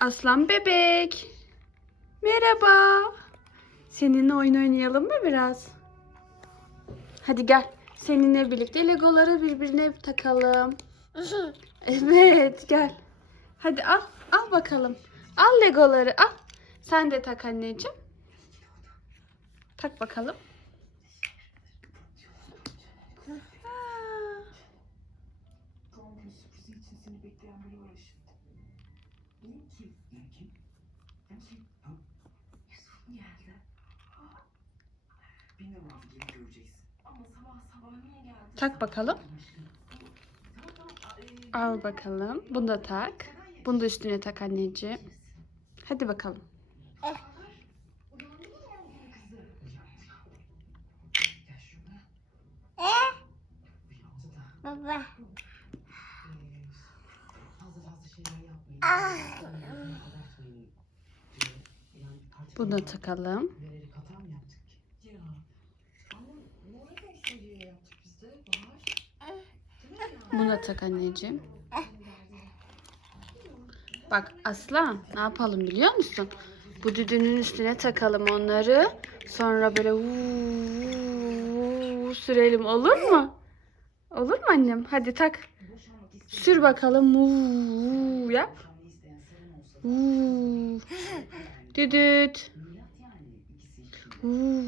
Aslan bebek. Merhaba. Seninle oyun oynayalım mı biraz? Hadi gel. Seninle birlikte legoları birbirine takalım. Evet gel. Hadi al. Al bakalım. Al legoları al. Sen de tak anneciğim. Tak bakalım. Aa, Doğum günü sürprizi için seni bekleyen biri var Işıl. Ne ki? Ne ki? Ne ki? Ha? Yusuf geldi. Bilmiyorum artık yeni göreceksin. Ama sabah sabah niye geldi? Tak bakalım. Tamam tamam. Al bakalım. Bunu da tak. Bunu da üstüne tak anneciğim. Hadi bakalım. Uyandı da. Baba. Değil mi ya? Bunu da tak anneciğim. Bak aslan ne yapalım biliyor musun? Bu düdüğünün üstüne takalım onları. Sonra böyle vuuu sürelim olur mu? Olur mu annem? Hadi tak. Sür bakalım. Vuuu yap. Düdüt. yani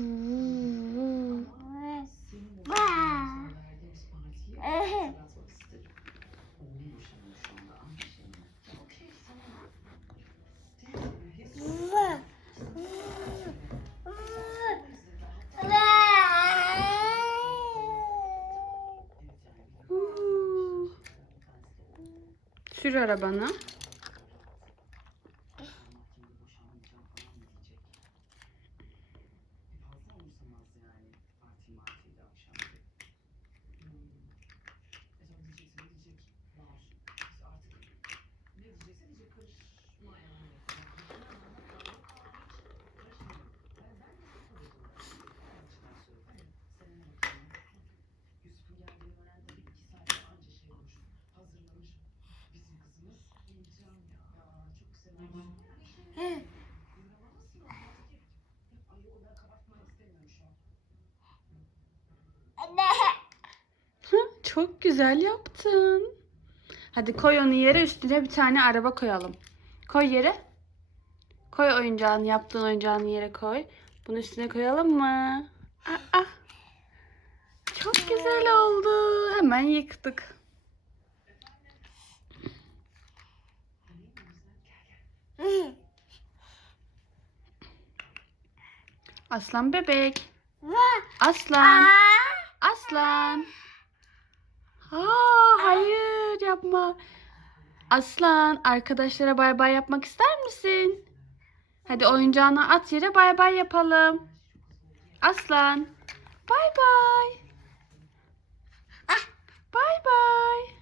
ikisi Çok güzel yaptın. Hadi koy onu yere üstüne bir tane araba koyalım. Koy yere. Koy oyuncağını yaptığın oyuncağını yere koy. Bunu üstüne koyalım mı? Aa, çok güzel oldu. Hemen yıktık. Aslan bebek. Aslan. Aslan. Aa, hayır yapma. Aslan arkadaşlara bay bay yapmak ister misin? Hadi oyuncağını at yere bay bay yapalım. Aslan. Bay bay. Bay bay.